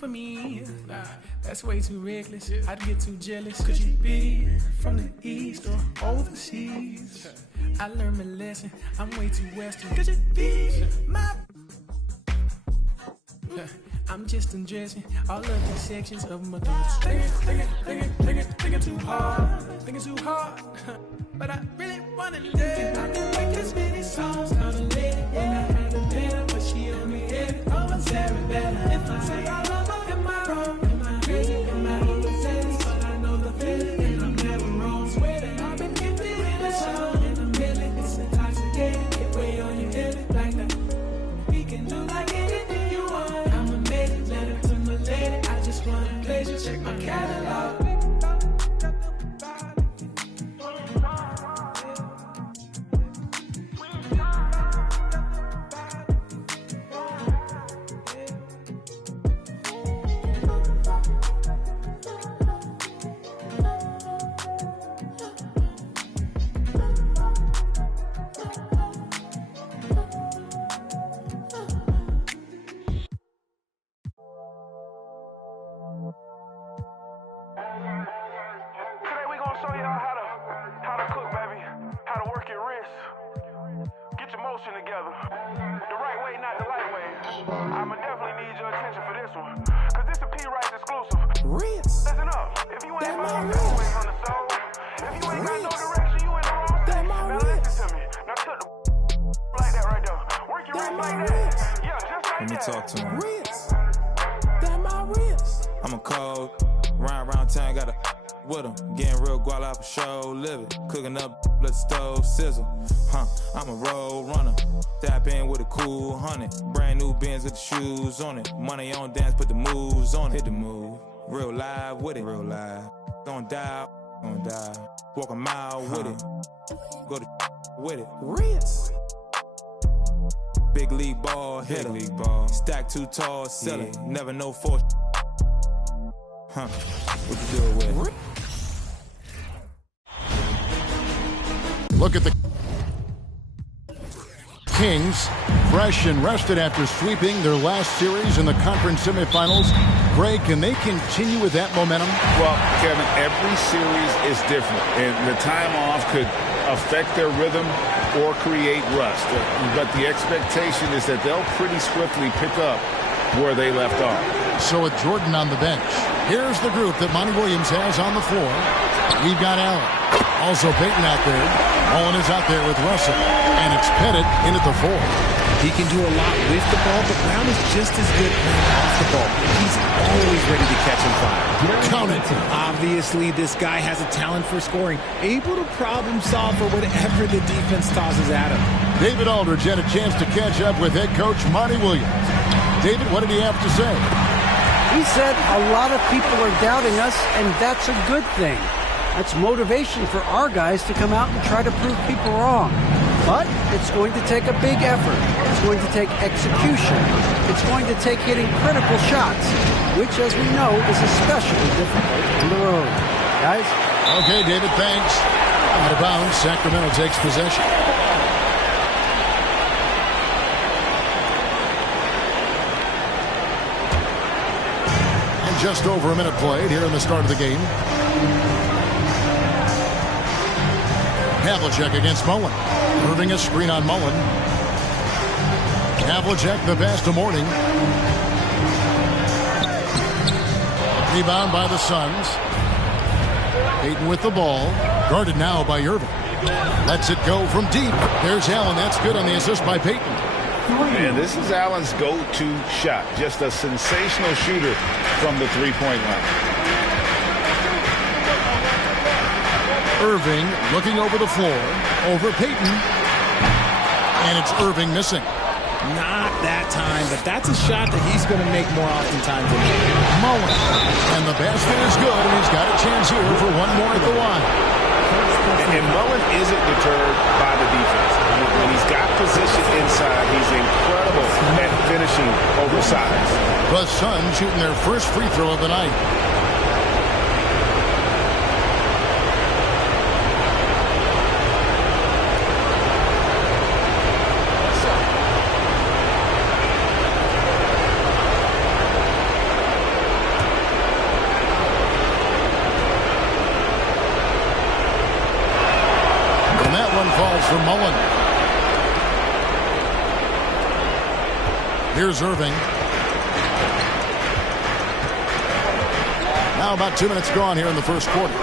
for me. Nah, that's way too reckless. I'd get too jealous. Could you be from the east or overseas? I learned my lesson. I'm way too western. Could you be my... I'm just undressing all of the sections of my thoughts. Thinking too hard. But I really wanna live. I can make as many songs on a lady. Yeah, I had a better, but she only hit it. Oh, I'm Sarah better. If I say I love her, am I wrong? Am I crazy? Am I overzealous? But I know the feeling, and I'm never wrong. Swear that I've been empty in a song. In a million, it's intoxicating. Get way on your head like that. We can do like anything you want. I'm a maiden, letter to my lady. I just want a pleasure. Check my catalog. Together. The right way, not the light way. I'ma definitely need your attention for this one. Cause this a P-Rice exclusive. Riz. Listen up. If you ain't my Riz. You ain't on the soul. If you ain't got no direction, you in the wrong place. Now listen to me. Now took the like that right there. Work your wrist like that. Yeah, just like that. Let me talk to him. Riz. That my Riz. I'm a cold. Round town, got a with him. Getting real guala for show, living. Cooking up, let the stove sizzle. I'm a road runner. Tap in with a cool 100. Brand new Benz with the shoes on it. Money on dance, put the moves on it. Hit the move. Real live with it. Real live. Don't die. Walk a mile with it. Go to with it. Riz. Big league ball, hit league ball. Stack too tall, sell it. Never know for. What you do it with? Look at the Kings, fresh and rested after sweeping their last series in the conference semifinals. Greg, can they continue with that momentum? Well, Kevin, every series is different, and the time off could affect their rhythm or create rust. But the expectation is that they'll pretty swiftly pick up where they left off. So with Jordan on the bench, here's the group that Monty Williams has on the floor. We've got Allen. Also Payton out there. Mullen is out there with Russell. And it's Pettit in at the 4. He can do a lot with the ball, but Brown is just as good playing off the ball. He's always ready to catch and fire. Count it. Obviously, this guy has a talent for scoring, able to problem solve for whatever the defense tosses at him. David Aldridge had a chance to catch up with head coach Monty Williams. David, what did he have to say? He said a lot of people are doubting us, and that's a good thing. That's motivation for our guys to come out and try to prove people wrong. But it's going to take a big effort. It's going to take execution. It's going to take hitting critical shots, which, as we know, is especially difficult on the road. Guys? Okay, David, thanks. Out of bounds, Sacramento takes possession. And just over a minute played here in the start of the game. Havlicek against Mullen. Irving a screen on Mullen. Havlicek the pass to Morning. Rebound by the Suns. Payton with the ball. Guarded now by Irving. Lets it go from deep. There's Allen. That's good on the assist by Payton. And this is Allen's go-to shot. Just a sensational shooter from the three-point line. Irving looking over the floor, over Payton, and it's Irving missing. Not that time, but that's a shot that he's going to make more oftentimes than Mullen, and the basket is good, and he's got a chance here for one more at the line. And Mullen isn't deterred by the defense. When he's got position inside, he's incredible at finishing oversized. The Suns shooting their first free throw of the night. one falls for Mullen. Here's Irving. Now about 2 minutes gone here in the first quarter.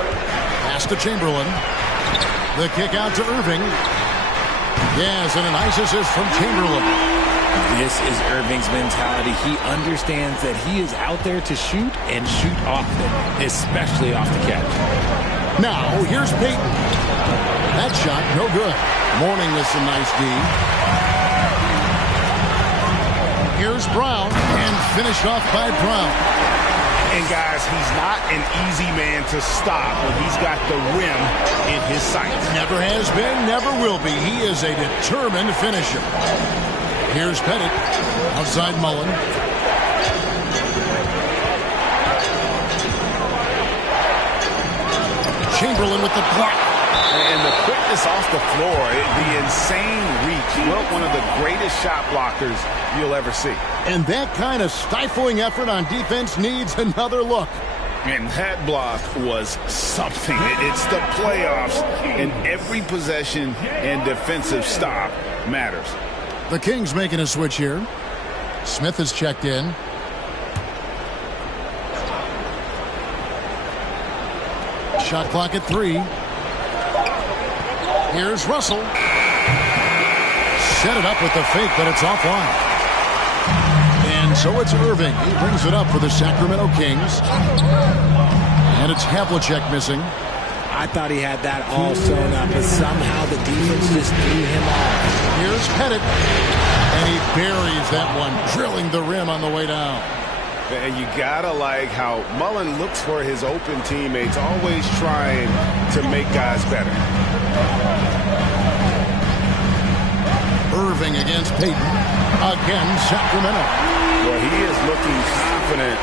Pass to Chamberlain. The kick out to Irving. Yes, and a nice assist from Chamberlain. This is Irving's mentality. He understands that he is out there to shoot and shoot often, especially off the catch. Now, here's Payton. That shot, no good. Mourning this a nice D. Here's Brown, and finished off by Brown. And guys, he's not an easy man to stop when he's got the rim in his sights. Never has been, never will be. He is a determined finisher. Here's Pettit. Outside Mullen. Chamberlain with the block. And the quickness off the floor, the insane reach. Well, one of the greatest shot blockers you'll ever see. And that kind of stifling effort on defense needs another look. And that block was something. It's the playoffs, and every possession and defensive stop matters. The Kings making a switch here. Smith is checked in. Shot clock at 3. Here's Russell. Set it up with the fake, but it's offline. And so it's Irving. He brings it up for the Sacramento Kings. And it's Havlicek missing. I thought he had that all sewn up, but somehow the defense just threw him off. Here's Pettit. And he buries that one, drilling the rim on the way down. And you gotta like how Mullen looks for his open teammates, always trying to make guys better. Irving against Payton. Again, Sacramento. Well, he is looking confident.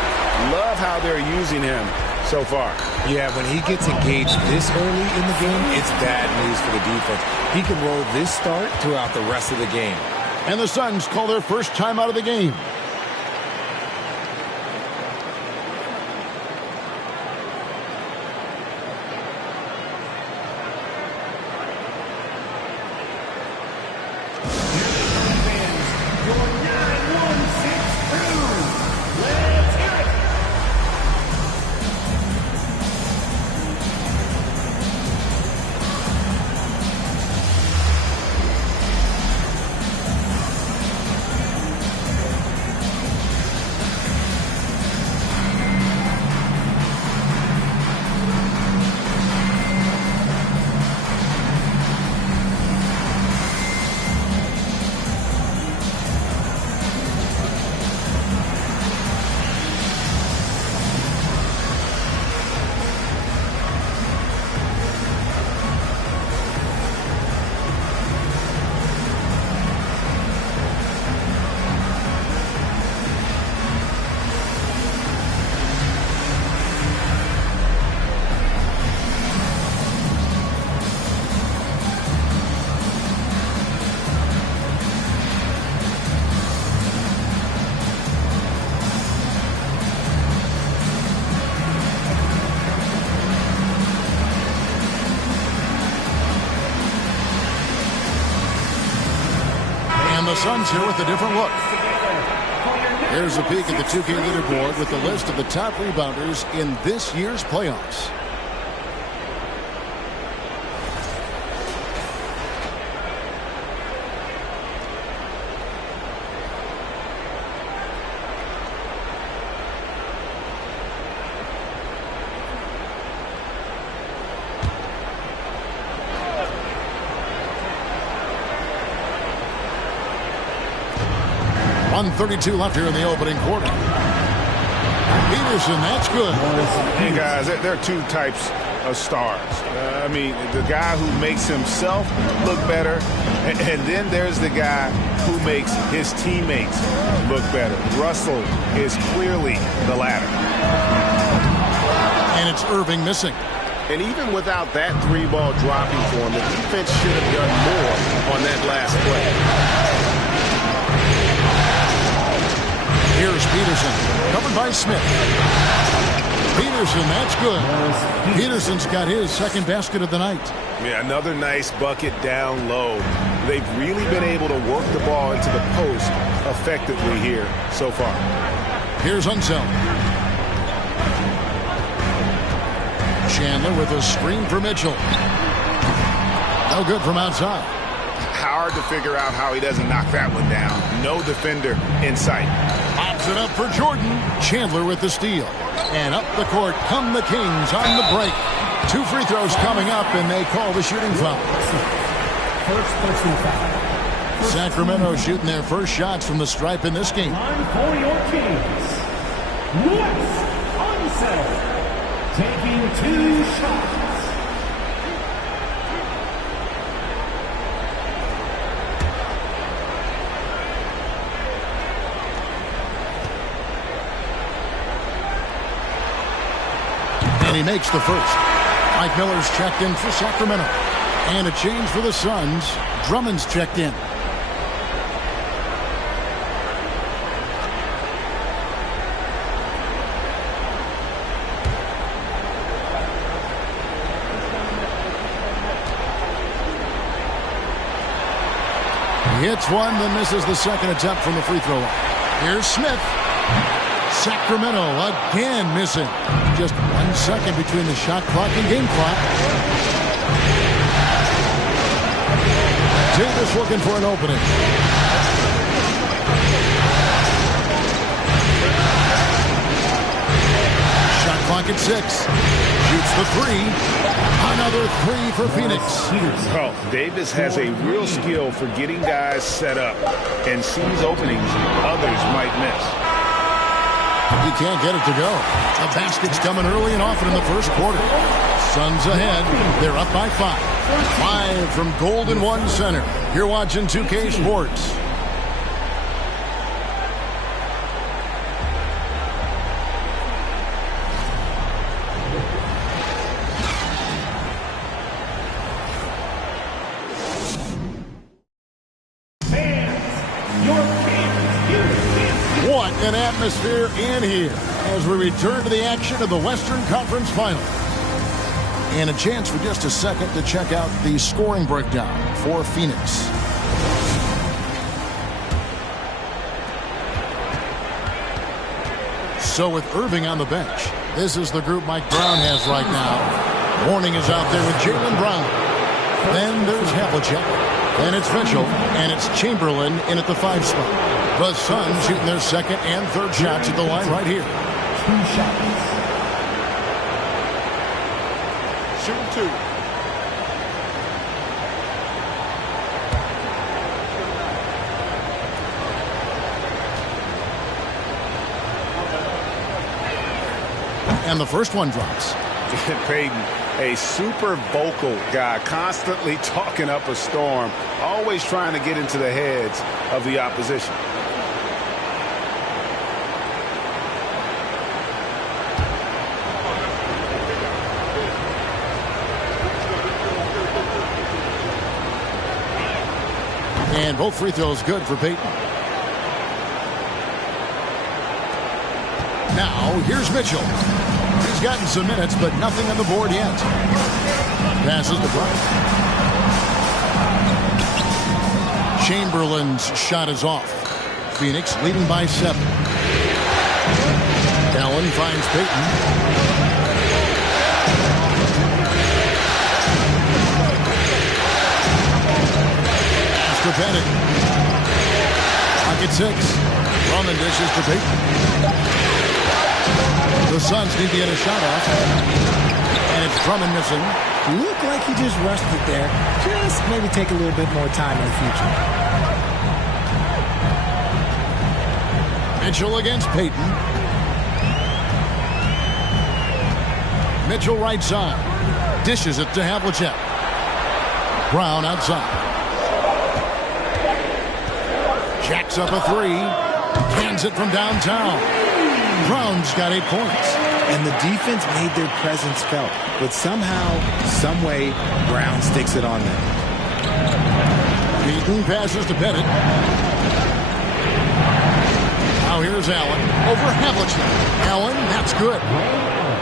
Love how they're using him so far. Yeah, when he gets engaged this early in the game, it's bad news for the defense. He can roll this start throughout the rest of the game. And the Suns call their first time out of the game. The Suns here with a different look. Here's a peek at the 2K leaderboard with the list of the top rebounders in this year's playoffs. .132 left here in the opening quarter. Peterson, that's good. Hey, guys, there are two types of stars. I mean, the guy who makes himself look better, and then there's the guy who makes his teammates look better. Russell is clearly the latter. And it's Irving missing. And even without that 3-ball dropping for him, the defense should have done more on that last play. Here's Peterson, covered by Smith. Peterson, that's good. Peterson's got his second basket of the night. Yeah, another nice bucket down low. They've really been able to work the ball into the post effectively here so far. Here's Unseld. Chandler with a screen for Mitchell. No good from outside. Hard to figure out how he doesn't knock that one down. No defender in sight. Pops it up for Jordan. Chandler with the steal. And up the court come the Kings on the break. 2 free throws coming up, and they call the shooting foul. First personal foul. Sacramento shooting their first shots from the stripe in this game. Line for your Kings. Wes Unseld taking 2 shots. And he makes the first. Mike Miller's checked in for Sacramento. And a change for the Suns. Drummond's checked in. He hits one, then misses the second attempt from the free throw line. Here's Smith. Sacramento again missing. Just 1 second between the shot clock and game clock. Davis looking for an opening. Shot clock at 6. Shoots the 3. Another 3 for Phoenix. Well, Davis has a real skill for getting guys set up and sees openings others might miss. He can't get it to go. The basket's coming early and often in the first quarter. Suns ahead. They're up by 5. Live from Golden One Center. You're watching 2K Sports. What an atmosphere in here as we return to the action of the Western Conference Final. And a chance for just a second to check out the scoring breakdown for Phoenix. So with Irving on the bench, this is the group Mike Brown has right now. Warning is out there with Jaylen Brown. Then there's Havlicek. Then it's Mitchell. And it's Chamberlain in at the 5 spot. The Suns shooting their second and third shots at the line right here. 2 shots. Shooting 2. And the first one drops. Payton, a super vocal guy, constantly talking up a storm, always trying to get into the heads of the opposition. And both free throws good for Payton. Now, here's Mitchell. He's gotten some minutes, but nothing on the board yet. Passes to Brown. Chamberlain's shot is off. Phoenix leading by 7. Allen finds Payton. To Bennett. Pocket 6. Drummond dishes to Payton. The Suns need to get a shot off. And it's Drummond missing. Looked like he just rushed it there. Just maybe take a little bit more time in the future. Mitchell against Payton. Mitchell right side. Dishes it to Havlicek. Brown outside. Jacks up a 3. Cans it from downtown. Brown's got 8 points. And the defense made their presence felt. But somehow, some way, Brown sticks it on them. Payton passes to Bennett. Now here's Allen over Havlicek. Allen, that's good.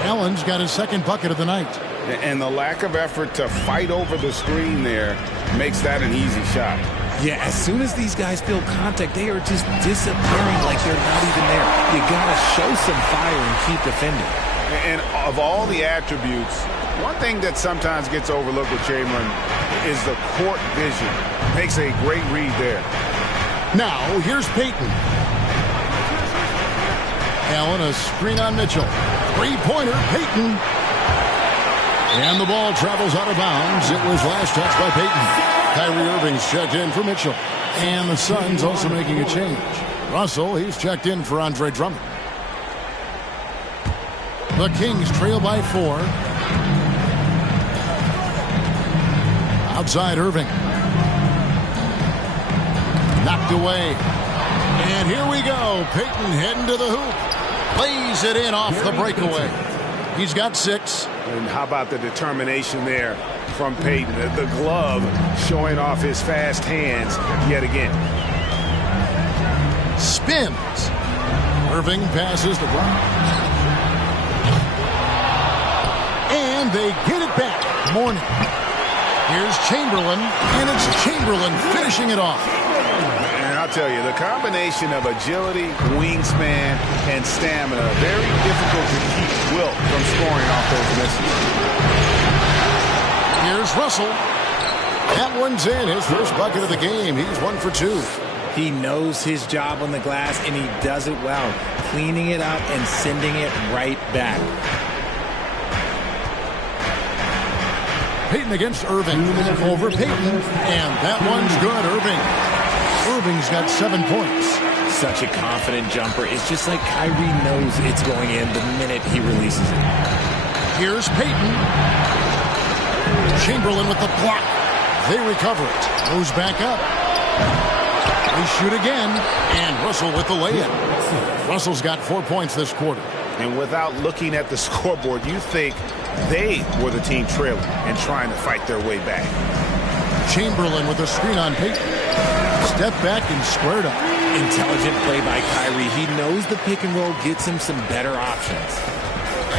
Allen's got his second bucket of the night. And the lack of effort to fight over the screen there makes that an easy shot. Yeah, as soon as these guys feel contact, they are just disappearing like they're not even there. You got to show some fire and keep defending. And of all the attributes, one thing that sometimes gets overlooked with Chamberlain is the court vision. Makes a great read there. Now, here's Payton. Allen, a screen on Mitchell. Three-pointer, Payton. And the ball travels out of bounds. It was last touched by Payton. Kyrie Irving's checked in for Mitchell. And the Suns also making a change. Russell, he's checked in for Andre Drummond. The Kings trail by 4. Outside Irving. Knocked away. And here we go. Payton heading to the hoop. Lays it in off the breakaway. He's got 6. And how about the determination there from Payton? The glove showing off his fast hands yet again. Spins. Irving passes to Brown. And they get it back. Mourning. Here's Chamberlain, and it's Chamberlain finishing it off. And I'll tell you, the combination of agility, wingspan, and stamina, very difficult to keep Wilt from scoring off those misses. Here's Russell. That one's in. His first bucket of the game. He's 1 for 2. He knows his job on the glass, and he does it well, cleaning it up and sending it right back. Payton against Irving. Over Payton. And that one's good. Irving's got 7 points. Such a confident jumper. It's just like Kyrie knows it's going in the minute he releases it. Here's Payton. Chamberlain with the block. They recover it. Goes back up. They shoot again. And Russell with the lay-in. Russell's got 4 points this quarter. And without looking at the scoreboard, you think they were the team trailing and trying to fight their way back. Chamberlain with a screen on Payton. Step back and squared up. Intelligent play by Kyrie. He knows the pick and roll gets him some better options.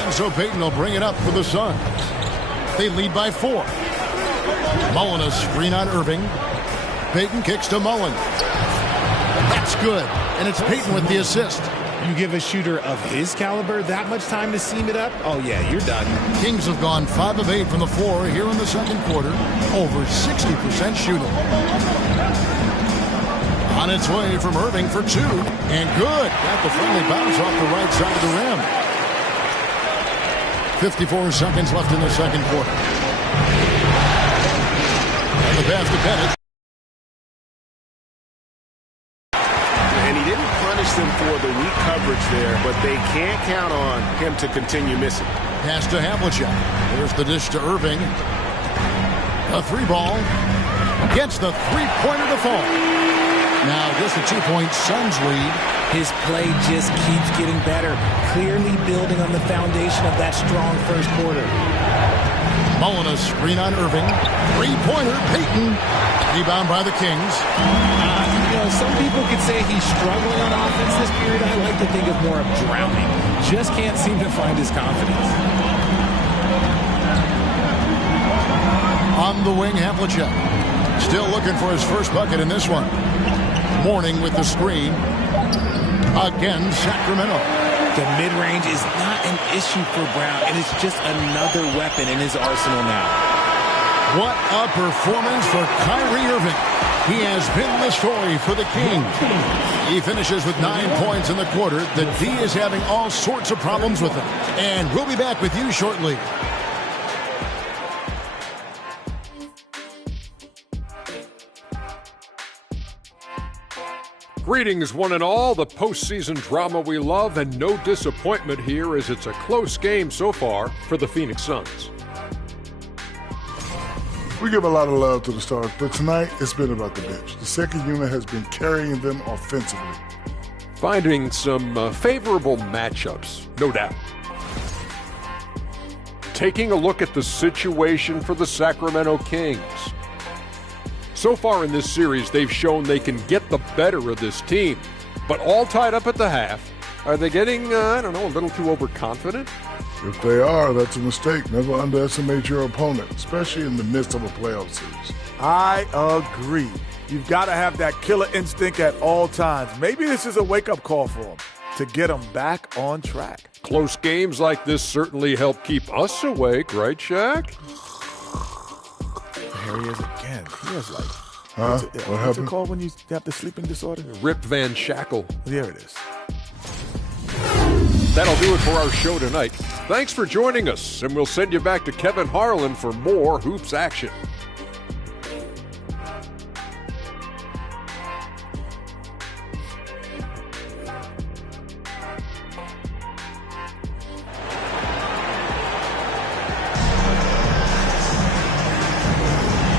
And so Payton will bring it up for the Suns. They lead by 4. Mullen a screen on Irving. Payton kicks to Mullen. That's good. And it's Payton with the assist. You give a shooter of his caliber that much time to seam it up? Oh, yeah, you're done. Kings have gone 5 of 8 from the floor here in the second quarter. Over 60% shooting. On its way from Irving for 2. And good. Got the friendly bounce off the right side of the rim. 54 seconds left in the second quarter. And the pass to Bennett. Them for the weak coverage there, but they can't count on him to continue missing. Pass to Havlicek. There's the dish to Irving. A 3-ball. Gets the 3-pointer to fall. Now just a 2-point Suns lead. His play just keeps getting better, clearly building on the foundation of that strong first quarter. Mullen a screen on Irving. 3-pointer, Payton. Rebound by the Kings. Some people could say he's struggling on offense this period. I like to think of more of drowning. Just can't seem to find his confidence. On the wing, Havlicek. Still looking for his first bucket in this one. Mourning with the screen. Again, Sacramento. The mid-range is not an issue for Brown, and it's just another weapon in his arsenal now. What a performance for Kyrie Irving. He has been the story for the Kings. He finishes with 9 points in the quarter. The D is having all sorts of problems with him. And we'll be back with you shortly. Greetings, one and all. The postseason drama we love, and no disappointment here as it's a close game so far for the Phoenix Suns. We give a lot of love to the stars, but tonight it's been about the bench. The second unit has been carrying them offensively. Finding some favorable matchups, no doubt. Taking a look at the situation for the Sacramento Kings. So far in this series, they've shown they can get the better of this team. but all tied up at the half. Are they getting, I don't know, a little too overconfident? If they are, that's a mistake. Never underestimate your opponent, especially in the midst of a playoff series. I agree. You've got to have that killer instinct at all times. Maybe this is a wake-up call for them to get them back on track. Close games like this certainly help keep us awake, right, Shaq? There he is again. He has like... Huh? What's it called when you have the sleeping disorder? Rip Van Shackle. There it is. That'll do it for our show tonight. Thanks for joining us, and we'll send you back to Kevin Harlan for more Hoops action.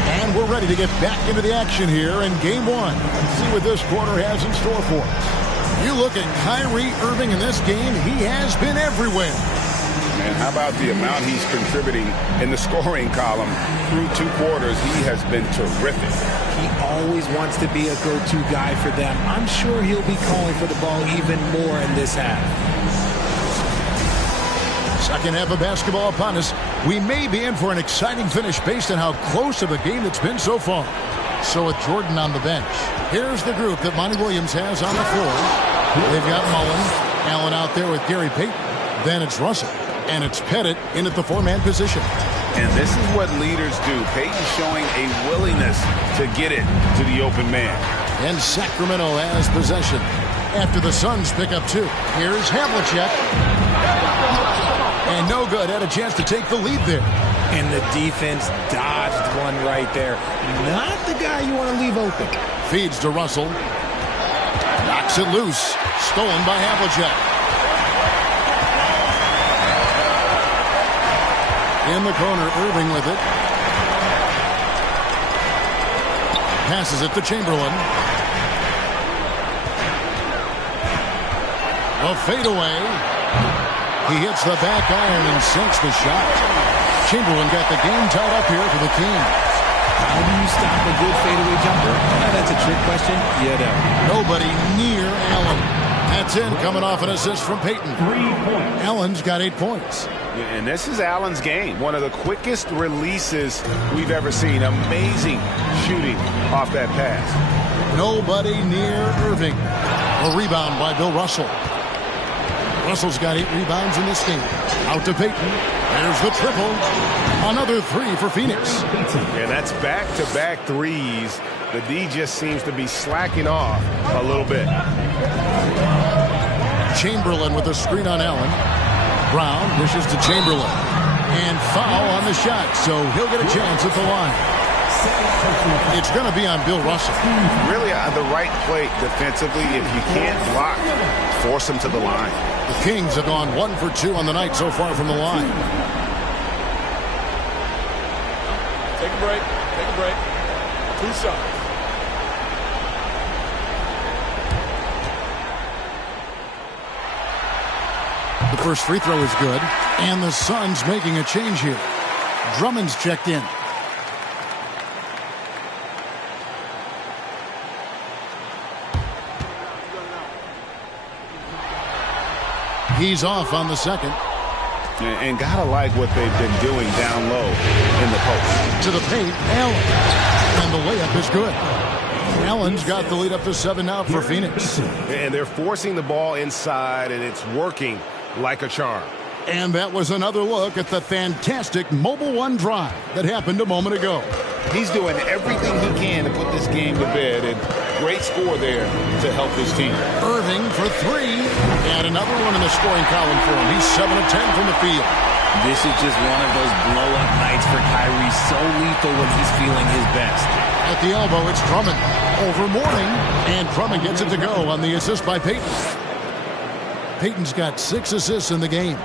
And we're ready to get back into the action here in Game 1. See what this quarter has in store for us. You look at Kyrie Irving in this game, he has been everywhere. Man, how about the amount he's contributing in the scoring column through 2 quarters? He has been terrific. He always wants to be a go-to guy for them. I'm sure he'll be calling for the ball even more in this half. Second half of basketball upon us. We may be in for an exciting finish based on how close of a game it's been so far. So with Jordan on the bench, here's the group that Monty Williams has on the floor. They've got Mullen, Allen out there with Gary Payton. Then it's Russell, and it's Pettit in at the 4-man position. And this is what leaders do. Payton showing a willingness to get it to the open man. And Sacramento has possession after the Suns pick up 2. Here's Havlicek. And no good. Had a chance to take the lead there. And the defense dodged one right there. Not the guy you want to leave open. Feeds to Russell. Knocks it loose. Stolen by Havlicek. In the corner, Irving with it. Passes it to Chamberlain. A fadeaway. He hits the back iron and sinks the shot. Chamberlain got the game tied up here for the Kings. How do you stop a good fadeaway jumper? That's a trick question. You know. Nobody near Allen. That's in, coming off an assist from Payton. 3 points. Allen's got 8 points. And this is Allen's game. One of the quickest releases we've ever seen. Amazing shooting off that pass. Nobody near Irving. A rebound by Bill Russell. Russell's got 8 rebounds in this game. Out to Payton. There's the triple. Another 3 for Phoenix. Yeah, that's back-to-back threes. The D just seems to be slacking off a little bit. Chamberlain with a screen on Allen. Brown dishes to Chamberlain. And foul on the shot, so he'll get a chance at the line. It's going to be on Bill Russell. Really the right play defensively. If you can't block, force him to the line. The Kings have gone 1 for 2 on the night so far from the line. Take a break. Take a break. 2 shots. The first free throw is good. And the Suns making a change here. Drummond's checked in. He's off on the second. And gotta like what they've been doing down low in the post. To the paint, Allen. And the layup is good. Allen's got the lead up to 7 now for Phoenix. And they're forcing the ball inside, and it's working like a charm. And that was another look at the fantastic Mobile One drive that happened a moment ago. He's doing everything he can to put this game to bed, and great score there to help his team. Irving for 3, and another one in the scoring column for him. He's 7 of 10 from the field. This is just one of those blow-up nights for Kyrie, so lethal when he's feeling his best. At the elbow, it's Drummond. Over Mourning, and Drummond gets it to go on the assist by Payton. Payton's got 6 assists in the game.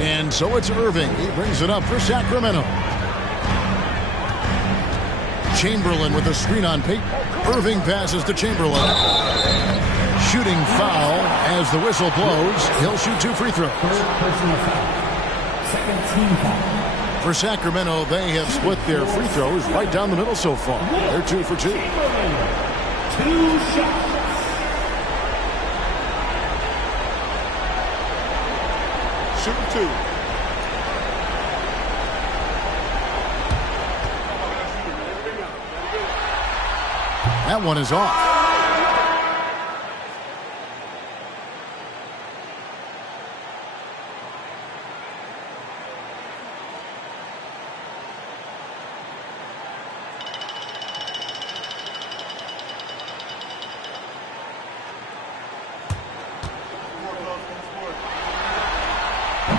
And so it's Irving. He brings it up for Sacramento. Chamberlain with a screen on Payton. Irving passes to Chamberlain. Shooting foul as the whistle blows. He'll shoot 2 free throws. Personal foul. Second team foul. For Sacramento, they have split their free throws right down the middle so far. They're 2 for 2. 2 shots. shooting 2. That one is off.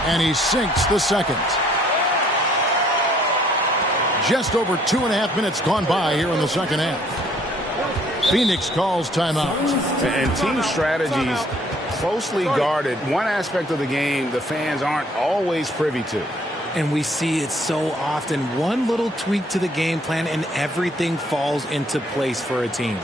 And he sinks the second. Just over 2.5 minutes gone by here in the second half. Phoenix calls timeout. And team strategies closely guarded. One aspect of the game the fans aren't always privy to. And we see it so often. One little tweak to the game plan and everything falls into place for a team.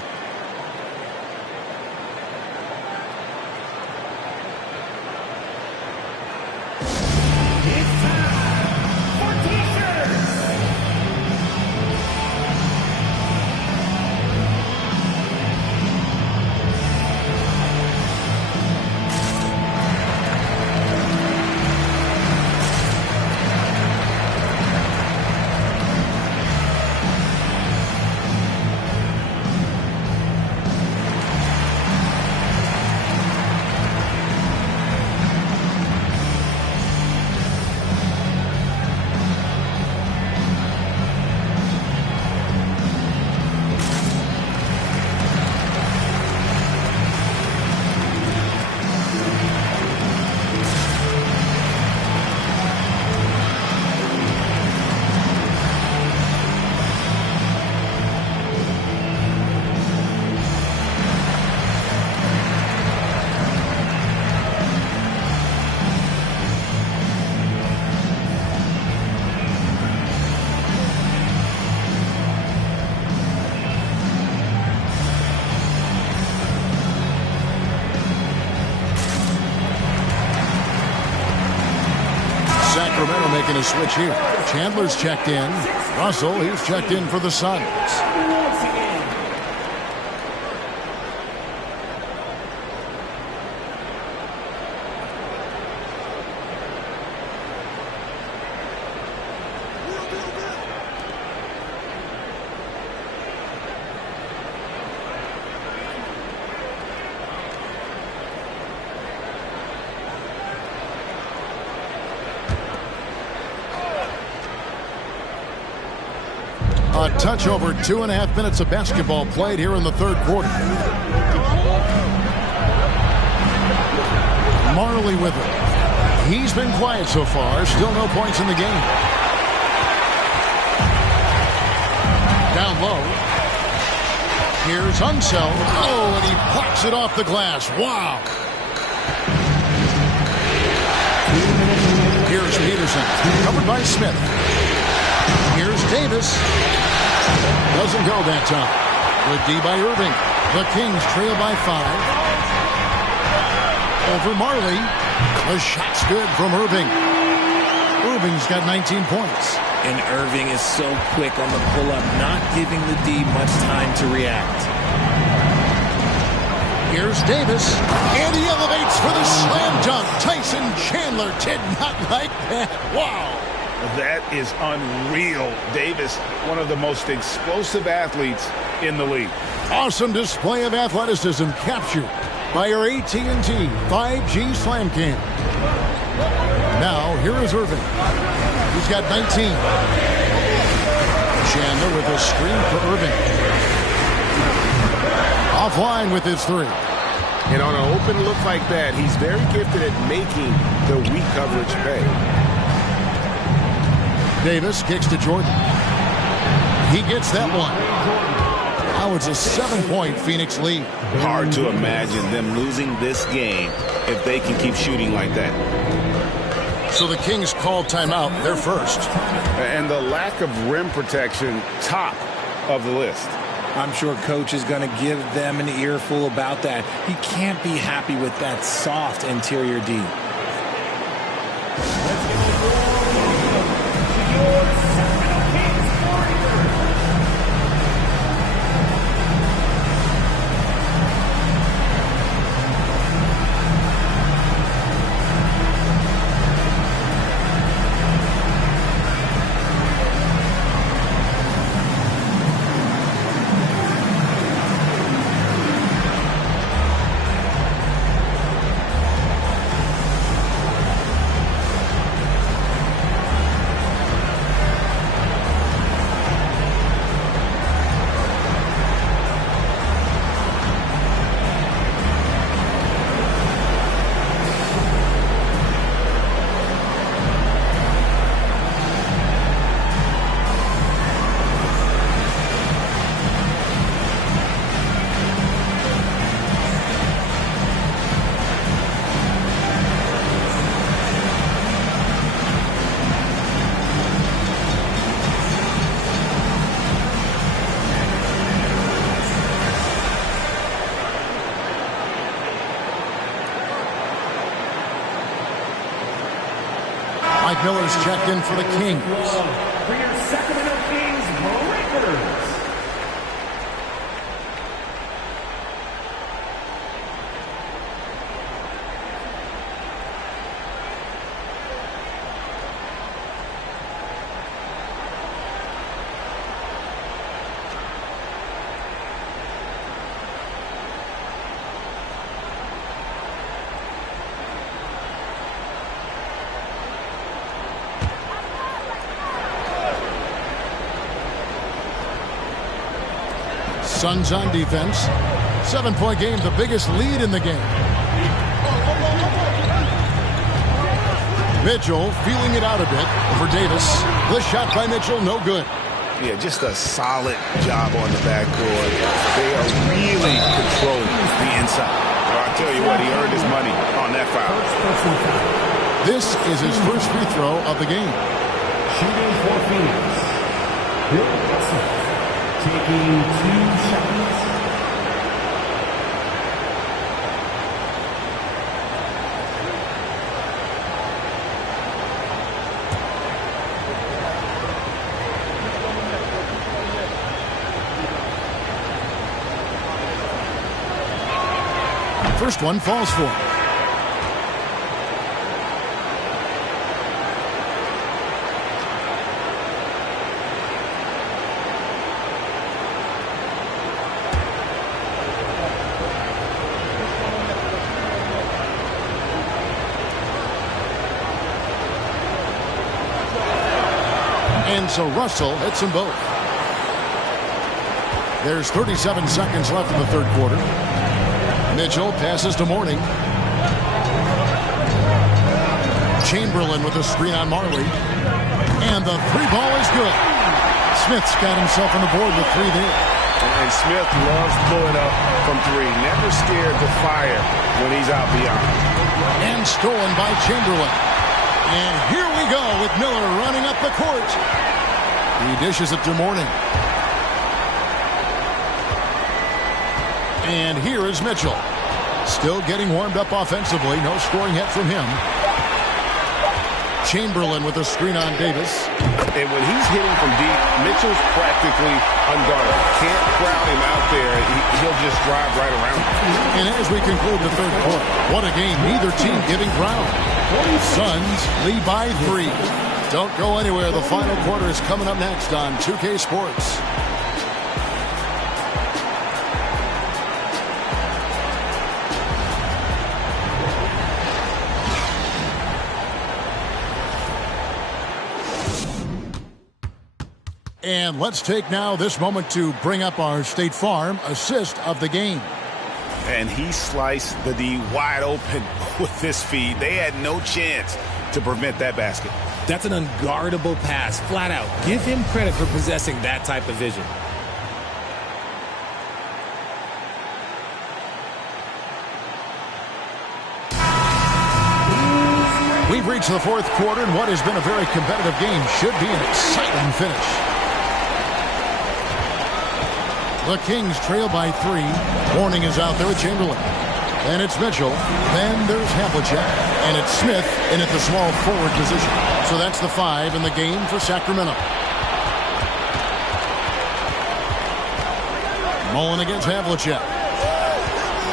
Sacramento making a switch here. Chandler's checked in. Russell, he's checked in for the Suns. A touch over 2.5 minutes of basketball played here in the third quarter. Marley with it. He's been quiet so far. Still no points in the game. Down low. Here's Unseld. Oh, and he pops it off the glass. Wow. Here's Peterson. Covered by Smith. Here's Davis. Doesn't go that time. Good D by Irving. The Kings trail by 5. Over Marley. The shot's good from Irving. Irving's got 19 points. And Irving is so quick on the pull-up, not giving the D much time to react. Here's Davis. And he elevates for the slam dunk. Tyson Chandler did not like that. Wow. That is unreal. Davis, one of the most explosive athletes in the league. Awesome display of athleticism captured by our AT&T 5G Slam Cam. Now, here is Irving. He's got 19. Chandler with a screen for Irving. Offline with his 3. And on an open look like that, he's very gifted at making the weak coverage pay. Davis kicks to Jordan. He gets that one. Now it's a 7-point Phoenix lead. Hard to imagine them losing this game if they can keep shooting like that. So the Kings call timeout. They're first. And the lack of rim protection, top of the list. I'm sure Coach is going to give them an earful about that. He can't be happy with that soft interior D. Miller's checked in for the Kings. For your Sacramento Kings Breakers. Suns on defense. 7-point game, the biggest lead in the game. Mitchell feeling it out a bit for Davis. The shot by Mitchell, no good. Yeah, just a solid job on the backcourt. They are really controlling the inside. Well, I tell you what, he earned his money on that foul. This is his first free throw of the game. Shooting for Phoenix, Bill Russell. Taking 2 shots. First one falls for him. And so Russell hits them both. There's 37 seconds left in the third quarter. Mitchell passes to Mourning. Chamberlain with a screen on Marley. And the three ball is good. Smith's got himself on the board with 3 there. And Smith loves pulling up from 3. Never scared to fire when he's out beyond. And stolen by Chamberlain. And here we go with Miller running up the court. He dishes it to Mourning. And here is Mitchell. Still getting warmed up offensively. No scoring yet from him. Chamberlain with a screen on Davis. And when he's hitting from deep, Mitchell's practically unguardable. Can't crowd him out there. He'll just drive right around him. And as we conclude the third quarter, what a game. Neither team giving ground. Suns lead by 3. Don't go anywhere. The final quarter is coming up next on 2K Sports. And let's take now this moment to bring up our State Farm assist of the game. And he sliced the D wide open with this feed. They had no chance to prevent that basket. That's an unguardable pass, flat out. Give him credit for possessing that type of vision. We've reached the fourth quarter, and what has been a very competitive game should be an exciting finish. The Kings trail by 3. Mourning is out there with Chamberlain. And it's Mitchell. Then there's Havlicek. And it's Smith in at the small forward position. So that's the 5 in the game for Sacramento. Mullen against Havlicek.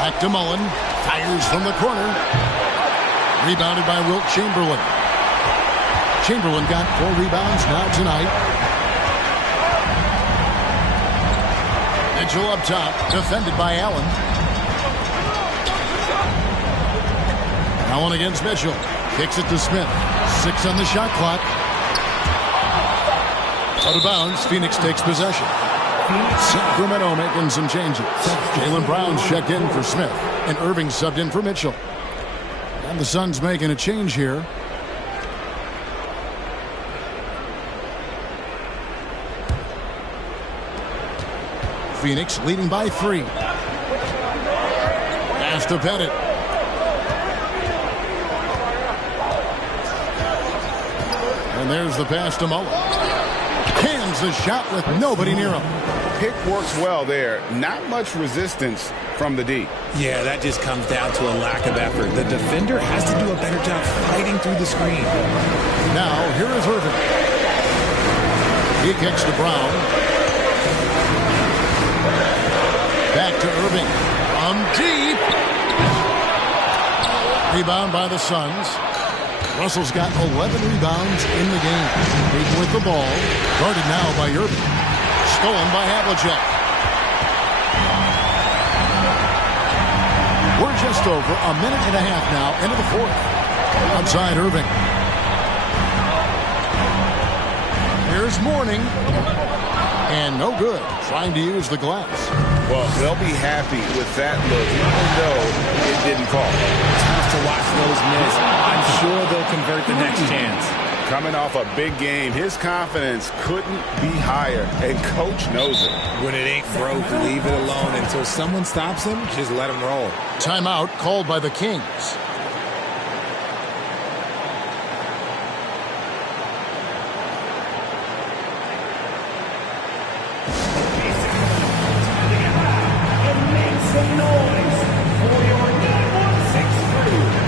Back to Mullen. Fires from the corner. Rebounded by Wilt Chamberlain. Chamberlain got 4 rebounds now tonight. Mitchell up top, defended by Allen. Allen against Mitchell. Kicks it to Smith. 6 on the shot clock. Out of bounds, Phoenix takes possession. Sacramento making some changes. Jaylen Brown's checked in for Smith, and Irving subbed in for Mitchell. And the Suns making a change here. Phoenix leading by 3. Pass to Pettit. And there's the pass to Mullen. Hands the shot with nobody near him. pick works well there. Not much resistance from the D. Yeah, that just comes down to a lack of effort. The defender has to do a better job fighting through the screen. Now, here is Irving. He kicks to Brown. Back to Irving. From deep. Rebound by the Suns. Russell's got 11 rebounds in the game. Peyton with the ball. Guarded now by Irving. Stolen by Havlicek. We're just over a minute and a half now into the fourth. Outside Irving. Here's Mourning. And no good. Trying to use the glass. Well, they'll be happy with that look, even though it didn't fall. Tough to watch those miss. I'm sure they'll convert the next chance. Coming off a big game, his confidence couldn't be higher, and Coach knows it. When it ain't broke, leave it alone. Until someone stops him, just let him roll. Timeout called by the Kings. Some noise for your game on 6-3.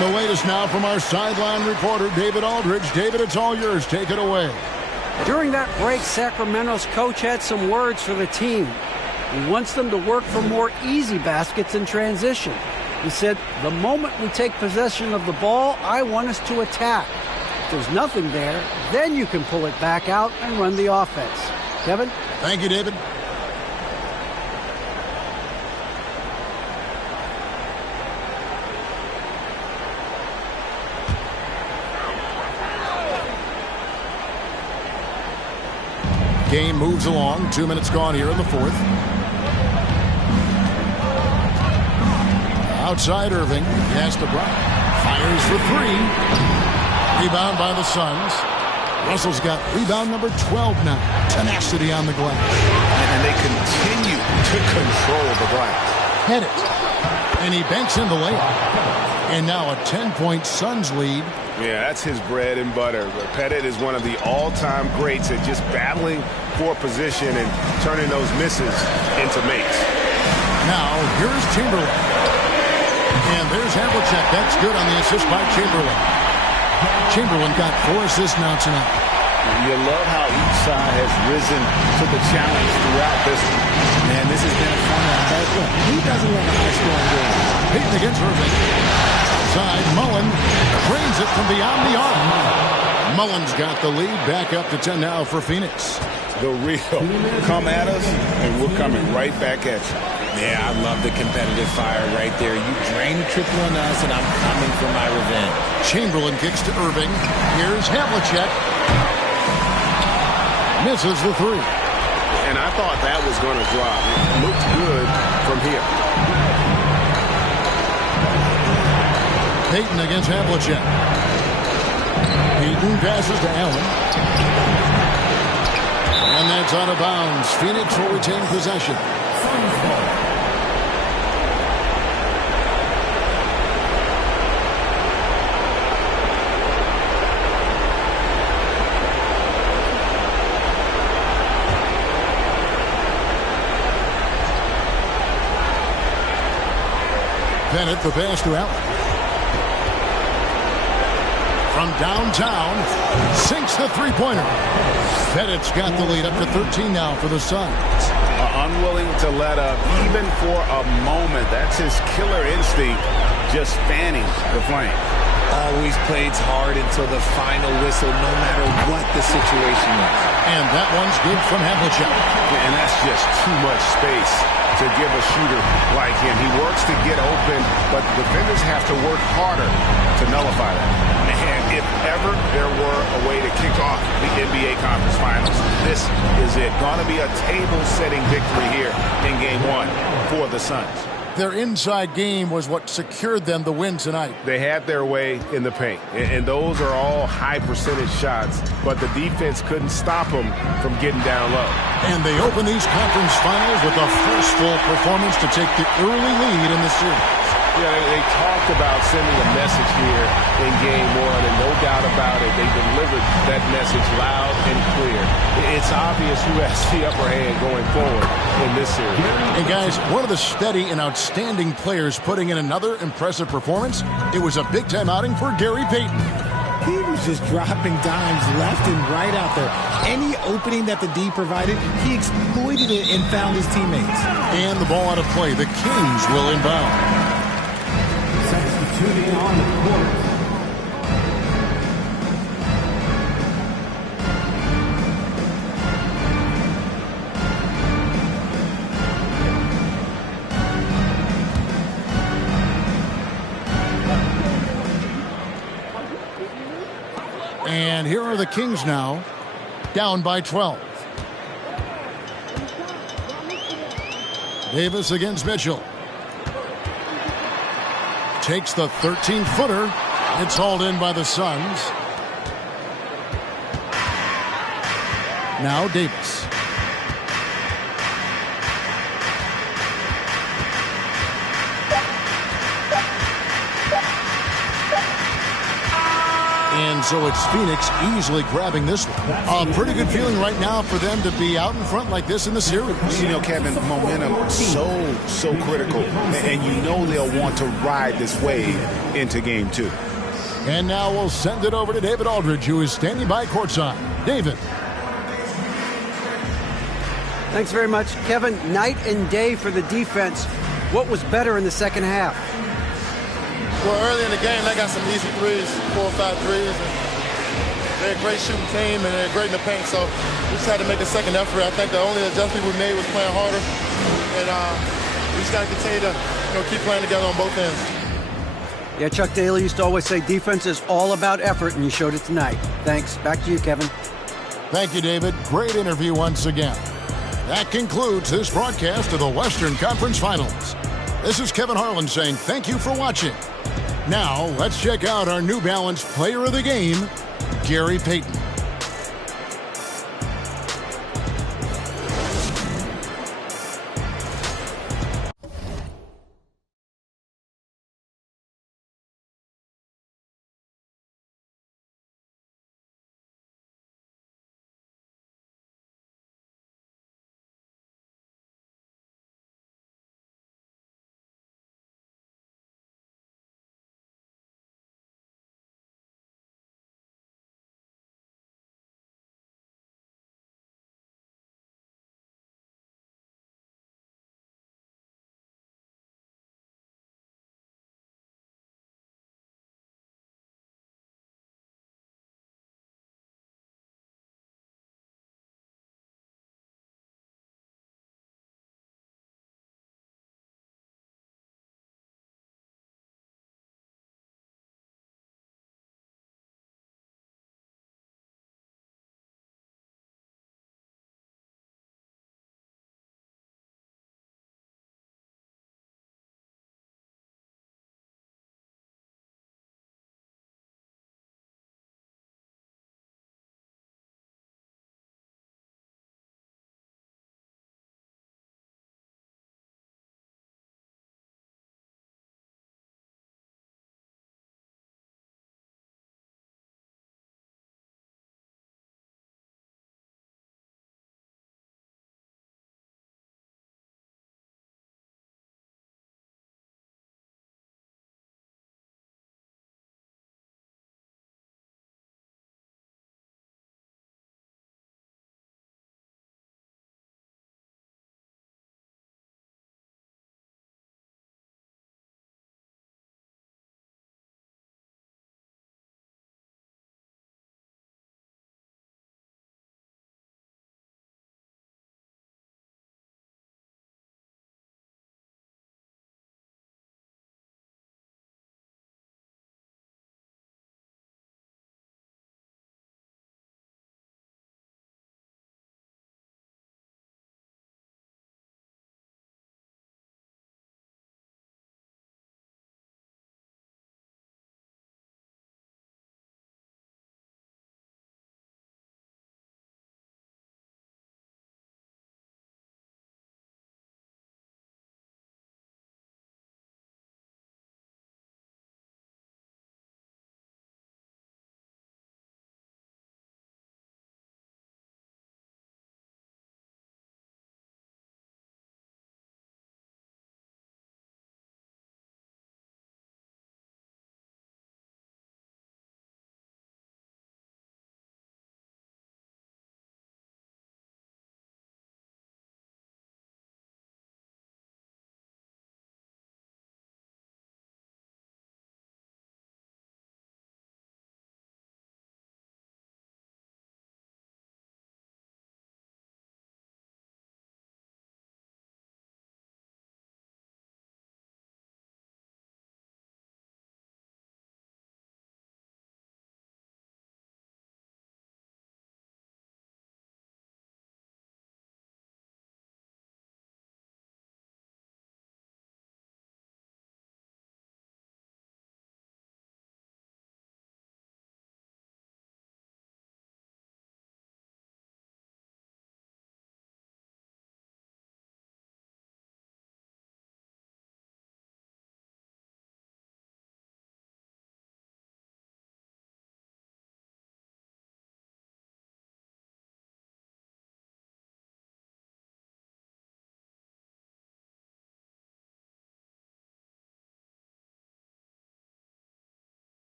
The latest now from our sideline reporter, David Aldridge. David, it's all yours. Take it away. During that break, Sacramento's coach had some words for the team. He wants them to work for more easy baskets in transition. He said, the moment we take possession of the ball, I want us to attack. If there's nothing there, then you can pull it back out and run the offense. Kevin? Thank you, David. Game moves along. 2 minutes gone here in the fourth. Outside Irving. Yes, to Brown. Fires for three. Rebound by the Suns. Russell's got rebound number 12 now. Tenacity on the glass. And they continue to control the glass. Hit it. And he banks in the layup. And now a 10-point Suns lead. Yeah, that's his bread and butter. Pettit is one of the all-time greats at just battling for position and turning those misses into makes. Now, here's Chamberlain. And there's Havlicek. That's good on the assist by Chamberlain. Chamberlain got 4 assists now tonight. You love how each side has risen to the challenge throughout this one. Man, this has been a fun one. Look, who doesn't love a high-scoring game? Peyton against Irving. Outside, Mullen drains it from beyond the arc. Mullen's got the lead. Back up to 10 now for Phoenix. The real come at us, and we're coming right back at you. Yeah, I love the competitive fire right there. You drain a triple on us, and I'm coming for my revenge. Chamberlain kicks to Irving. Here's Havlicek. Misses the three. And I thought that was going to drop. It looked good from here. Peyton against Havlicek. Peyton passes to Allen. And that's out of bounds. Phoenix will retain possession. Bennett, the pass to Allen. from downtown. Sinks the three-pointer. Pettit's got the lead up to 13 now for the Suns. Unwilling to let up even for a moment. That's his killer instinct, just fanning the flame. Always plays hard until the final whistle, no matter what the situation is. And that one's good from Havlicek. And that's just too much space to give a shooter like him. He works to get open, but the defenders have to work harder to nullify that. Man, if ever there were a way to kick off the NBA Conference Finals, this is it. Going to be a table-setting victory here in Game 1 for the Suns. Their inside game was what secured them the win tonight. They had their way in the paint, and those are all high-percentage shots, but the defense couldn't stop them from getting down low. And they open these conference finals with a forceful performance to take the early lead in the series. Yeah, they talked about sending a message here in Game 1, and no doubt about it, they delivered that message loud and clear. It's obvious who has the upper hand going forward in this series. And guys, one of the steady and outstanding players putting in another impressive performance, it was a big-time outing for Gary Payton. He was just dropping dimes left and right out there. Any opening that the D provided, he exploited it and found his teammates. And the ball out of play. The Kings will inbound. Substituting on the court. And here are the Kings now, down by 12. Davis against Mitchell. Takes the 13-footer. It's hauled in by the Suns. Now Davis. And so it's Phoenix easily grabbing this one. A pretty good feeling right now for them to be out in front like this in the series. You know, Kevin, momentum so critical. And you know they'll want to ride this wave into Game 2. And now we'll send it over to David Aldridge, who is standing by courtside. David. Thanks very much. Kevin, night and day for the defense. What was better in the second half? Well, early in the game, they got some easy threes, 4 or 5 threes. And they're a great shooting team, and they're great in the paint. So we just had to make a second effort. I think the only adjustment we made was playing harder. And we just got to continue to keep playing together on both ends. Yeah, Chuck Daly used to always say defense is all about effort, and you showed it tonight. Thanks. Back to you, Kevin. Thank you, David. Great interview once again. That concludes this broadcast of the Western Conference Finals. This is Kevin Harlan saying thank you for watching. Now, let's check out our New Balance Player of the Game, Gary Payton.